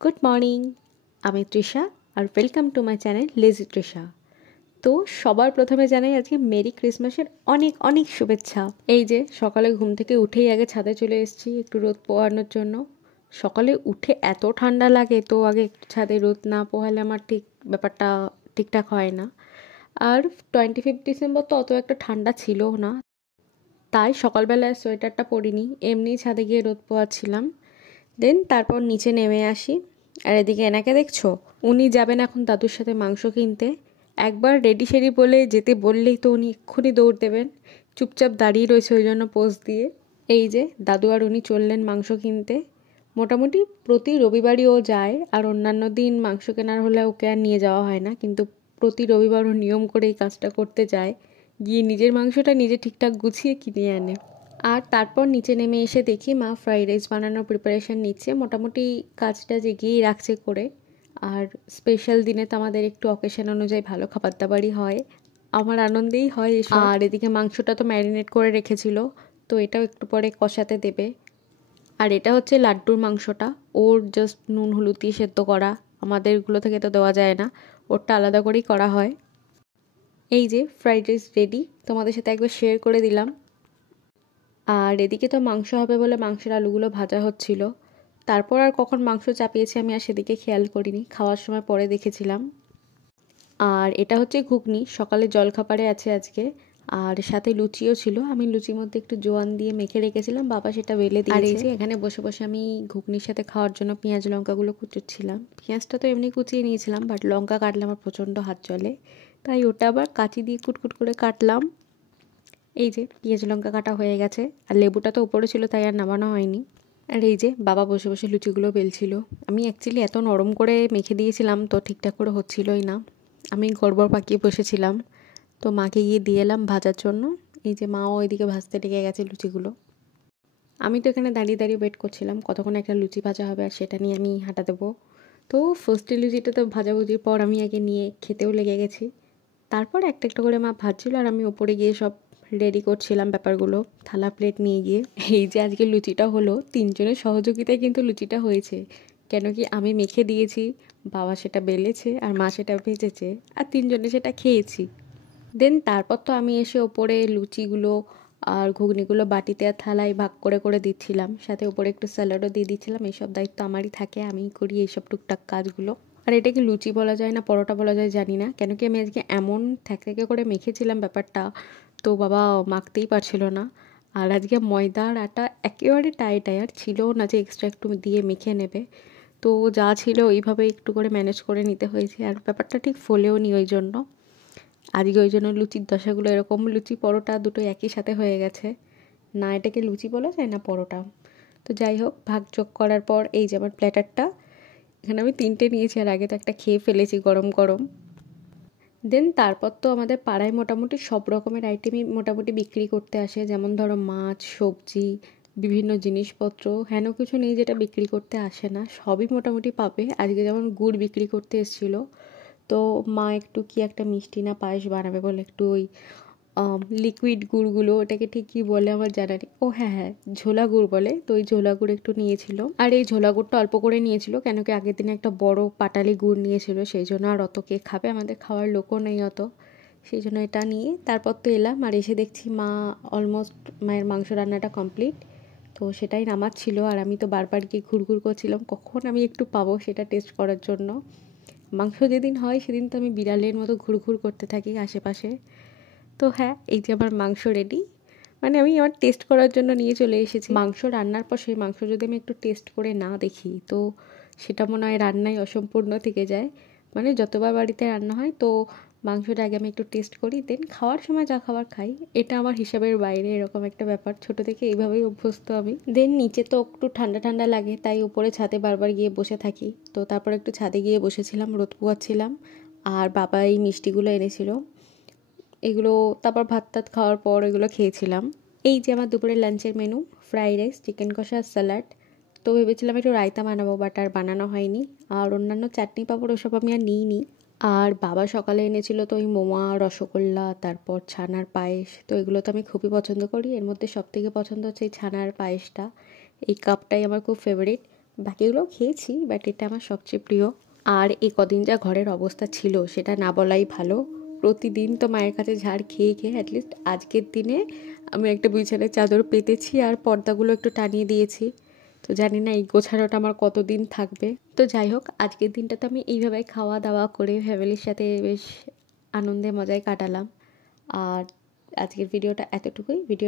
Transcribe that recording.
Good morning, আমি তৃষা আর welcome to my channel lazy Trisha. তো সবার প্রথমে জানাই আজকে মেরি ক্রিসমাসের অনেক অনেক শুভেচ্ছা। এই যে সকালে ঘুম থেকে উঠেই আগে ছাদে চলে এসেছি একটু রোদ পোহানোর জন্য। সকালে উঠে এত ঠান্ডা লাগে, তো আগে একটু ছাদে রোদ না পোহালে আমার ঠিক ব্যাপারটা ঠিকঠাক হয় না। আর 25 ডিসেম্বর তো অত একটা ঠান্ডা ছিল না, তাই সকালবেলায় সোয়েটারটা পরিনি, এমনি ছাদে গিয়ে রোদ পোহাচ্ছিলাম। দেন তারপর নিচে নেমে আসি। আর এদিকে এনাকে দেখছো, উনি যাবেন এখন দাদুর সাথে মাংস কিনতে। একবার রেডি সেডি বলে যেতে বললেই তো উনি এক্ষুনি দৌড় দেবেন। চুপচাপ দাঁড়িয়ে রয়েছে ওই জন্য পোজ দিয়ে। এই যে দাদু আর উনি চললেন মাংস কিনতে। মোটামুটি প্রতি রবিবারই ও যায়, আর অন্যান্য দিন মাংস কেনার হলে ওকে আর নিয়ে যাওয়া হয় না, কিন্তু প্রতি রবিবার ও নিয়ম করে এই কাজটা করতে যায়, গিয়ে নিজের মাংসটা নিজে ঠিকঠাক গুছিয়ে কিনে আনে। আর তারপর নিচে নেমে এসে দেখি মা ফ্রাইড রাইস বানানোর প্রিপারেশান নিচ্ছে, মোটামুটি কাজটা এগিয়েই রাখছে করে। আর স্পেশাল দিনে তো আমাদের একটু অকেশন অনুযায়ী ভালো খাবার দাবারই হয়, আমার আনন্দেই হয় এসব। আর এদিকে মাংসটা তো ম্যারিনেট করে রেখেছিল, তো এটাও একটু পরে কষাতে দেবে। আর এটা হচ্ছে লাড্ডুর মাংসটা, ওর জাস্ট নুন হলুদ দিয়ে সেদ্ধ করা, আমাদেরগুলো থেকে তো দেওয়া যায় না, ওরটা আলাদা করেই করা হয়। এই যে ফ্রাইড রাইস রেডি, তোমাদের সাথে একবার শেয়ার করে দিলাম। আর এদিকে তো মাংস হবে বলে মাংসের আলুগুলো ভাজা হচ্ছিল। তারপর আর কখন মাংস চাপিয়েছি আমি আর সেদিকে খেয়াল করিনি, খাওয়ার সময় পরে দেখেছিলাম। আর এটা হচ্ছে ঘুগনি, সকালে জলখাবারে আছে আজকে। আর সাথে লুচিও ছিল, আমি লুচির মধ্যে একটু জোয়ান দিয়ে মেখে রেখেছিলাম, বাবা সেটা বেলে দিয়েছে। আর এই যে এখানে বসে বসে আমি ঘুগনির সাথে খাওয়ার জন্য পেঁয়াজ লঙ্কাগুলো কুচোচ্ছিলাম। পেঁয়াজটা তো এমনি কুচিয়ে নিয়েছিলাম, বাট লঙ্কা কাটলে আমার প্রচণ্ড হাত চলে, তাই ওটা আবার কাঁচি দিয়ে কুটকুট করে কাটলাম। এই যে পেঁয়াজ লঙ্কা কাটা হয়ে গেছে, আর লেবুটা তো উপরে ছিল তাই আর নামানো হয়নি। আর এই যে বাবা বসে বসে লুচিগুলো বেলছিল। আমি অ্যাকচুয়ালি এত নরম করে মেখে দিয়েছিলাম তো ঠিকঠাক করে হচ্ছিলই না, আমি গড়বড় পাকিয়ে বসেছিলাম। তো মাকে গিয়ে দিয়ে এলাম ভাজার জন্য। এই যে মাও ওইদিকে ভাজতে লেগে গেছে লুচিগুলো। আমি তো এখানে দাঁড়িয়ে দাঁড়িয়ে ওয়েট করছিলাম কতক্ষণ একটা লুচি ভাজা হবে, আর সেটা নিয়ে আমি হাঁটা দেবো। তো ফার্স্টে লুচিটা তো ভাজাভুজির পর আমি আগে নিয়ে খেতেও লেগে গেছি। তারপর একটা একটা করে মা ভাজছিল, আর আমি ওপরে গিয়ে সব রেডি করছিলাম ব্যাপারগুলো, থালা প্লেট নিয়ে গিয়ে। এই যে আজকে লুচিটা হলো, তিনজনের সহযোগিতায় কিন্তু লুচিটা হয়েছে। কেন কি আমি মেখে দিয়েছি, বাবা সেটা বেলেছে, আর মা সেটা ভেজেছে, আর তিনজনে সেটা খেয়েছি। দেন তারপর তো আমি এসে ওপরে লুচিগুলো আর ঘুগনিগুলো বাটিতে আর থালায় ভাগ করে করে দিচ্ছিলাম, সাথে ওপরে একটু স্যালাডও দিয়ে দিচ্ছিলাম। এইসব দায়িত্ব আমারই থাকে, আমিই করি এইসব টুকটাক কাজগুলো। আর এটা কি লুচি বলা যায় না পরোটা বলা যায় জানি না, কেন কি আমি আজকে এমন থ্যাকথ্যাকে করে মেখেছিলাম ব্যাপারটা, তো বাবা মাখতেই পারছিল না। আর আজকে ময়দা আর আটা একেবারে টাইট, আর ছিলও না যে এক্সট্রা একটু দিয়ে মেখে নেবে। তো যা ছিল ওইভাবে একটু করে ম্যানেজ করে নিতে হয়েছে, আর ব্যাপারটা ঠিক ফোলেও নি ওই জন্য। আজকে ওই জন্য লুচির দশাগুলো এরকম, লুচি পরোটা দুটো একই সাথে হয়ে গেছে, না এটাকে লুচি বলা যায় না পরোটা। তো যাই হোক, ভাগযোগ করার পর এই যে আমার প্ল্যাটারটা, এখানে আমি তিনটে নিয়েছি, আর আগে তো একটা খেয়ে ফেলেছি গরম গরম। দেন তারপর তো আমাদের পাড়ায় মোটামুটি সব রকমের আইটেমই মোটামুটি বিক্রি করতে আসে, যেমন ধরো মাছ, সবজি, বিভিন্ন জিনিসপত্র, হেন কিছু নেই যেটা বিক্রি করতে আসে না, সবই মোটামুটি পাবে। আজকে যেমন গুড় বিক্রি করতে এসেছিলো, তো মা একটু কি একটা মিষ্টি না পায়েস বানাবে বলে একটু ওই লিকুইড গুড়গুলো, ওটাকে ঠিক কী বলে আমার জানা নেই, ও হ্যাঁ হ্যাঁ ঝোলা গুড় বলে, তো ওই ঝোলা গুড় একটু নিয়েছিল। আর এই ঝোলা গুড়টা অল্প করে নিয়েছিল, কেন কি আগের দিনে একটা বড় পাটালি গুড় নিয়েছিল, সেই জন্য আর অত কে খাবে, আমাদের খাওয়ার লোকও নেই অত, সেই জন্য এটা নিয়ে তারপর তো এলাম। আর এসে দেখছি মা অলমোস্ট, মায়ের মাংস রান্নাটা কমপ্লিট, তো সেটাই নামাচ্ছিল। আর আমি তো বারবার গিয়ে ঘুরঘুর করছিলাম কখন আমি একটু পাবো সেটা টেস্ট করার জন্য। মাংস যেদিন হয় সেদিন তো আমি বিড়ালের মতো ঘুরঘুর করতে থাকি আশেপাশে। তো হ্যাঁ, এই যে আমার মাংস রেডি, মানে আমি আমার টেস্ট করার জন্য নিয়ে চলে এসেছি। মাংস রান্নার পর সেই মাংস যদি আমি একটু টেস্ট করে না দেখি, তো সেটা মনে হয় রান্নায় অসম্পূর্ণ থেকে যায়। মানে যতবার বাড়িতে রান্না হয়, তো মাংসটা আগে আমি একটু টেস্ট করি, দেন খাওয়ার সময় যা খাবার খাই, এটা আমার হিসাবের বাইরে, এরকম একটা ব্যাপার, ছোটো থেকে এইভাবেই অভ্যস্ত আমি। দেন নিচে তো একটু ঠান্ডা ঠান্ডা লাগে, তাই উপরে ছাদে বারবার গিয়ে বসে থাকি। তো তারপর একটু ছাদে গিয়ে বসেছিলাম, রোদ পোয়াচ্ছিলাম, আর বাবা এই মিষ্টিগুলো এনেছিল, এগুলো তারপর ভাত টাত খাওয়ার পর এগুলো খেয়েছিলাম। এই যে আমার দুপুরের লাঞ্চের মেনু, ফ্রাইড রাইস, চিকেন কষা, স্যালাড। তো ভেবেছিলাম একটু রায়তা বানাবো, বাট আর বানানো হয়নি। আর অন্যান্য চাটনি পাঁপড় ওসব আমি আর নিইনি। আর বাবা সকালে এনেছিল তো ওই মোয়া, রসগোল্লা, তারপর ছানার পায়েস, তো এগুলো তো আমি খুবই পছন্দ করি। এর মধ্যে সবথেকে পছন্দ হচ্ছে এই ছানার পায়েসটা, এই কাপটাই আমার খুব ফেভারিট। বাকিগুলো খেয়েছি, বাট এটা আমার সবচেয়ে প্রিয়। আর এই কদিন যা ঘরের অবস্থা ছিল সেটা না বলাই ভালো। প্রতিদিন তো মায়ের কাছে ঝাড় খেয়ে খেয়ে অ্যাটলিস্ট আজকের দিনে আমি একটা বিছানার চাদর পেতেছি আর পর্দাগুলো একটু টানিয়ে দিয়েছি। তো জানি না এই গোছানোটা আমার কতদিন থাকবে। তো যাই হোক, আজকের দিনটা তো আমি এইভাবে খাওয়া দাওয়া করে ফ্যামিলির সাথে বেশ আনন্দে মজায় কাটালাম। আর আজকের ভিডিওটা এতটুকুই। ভিডিও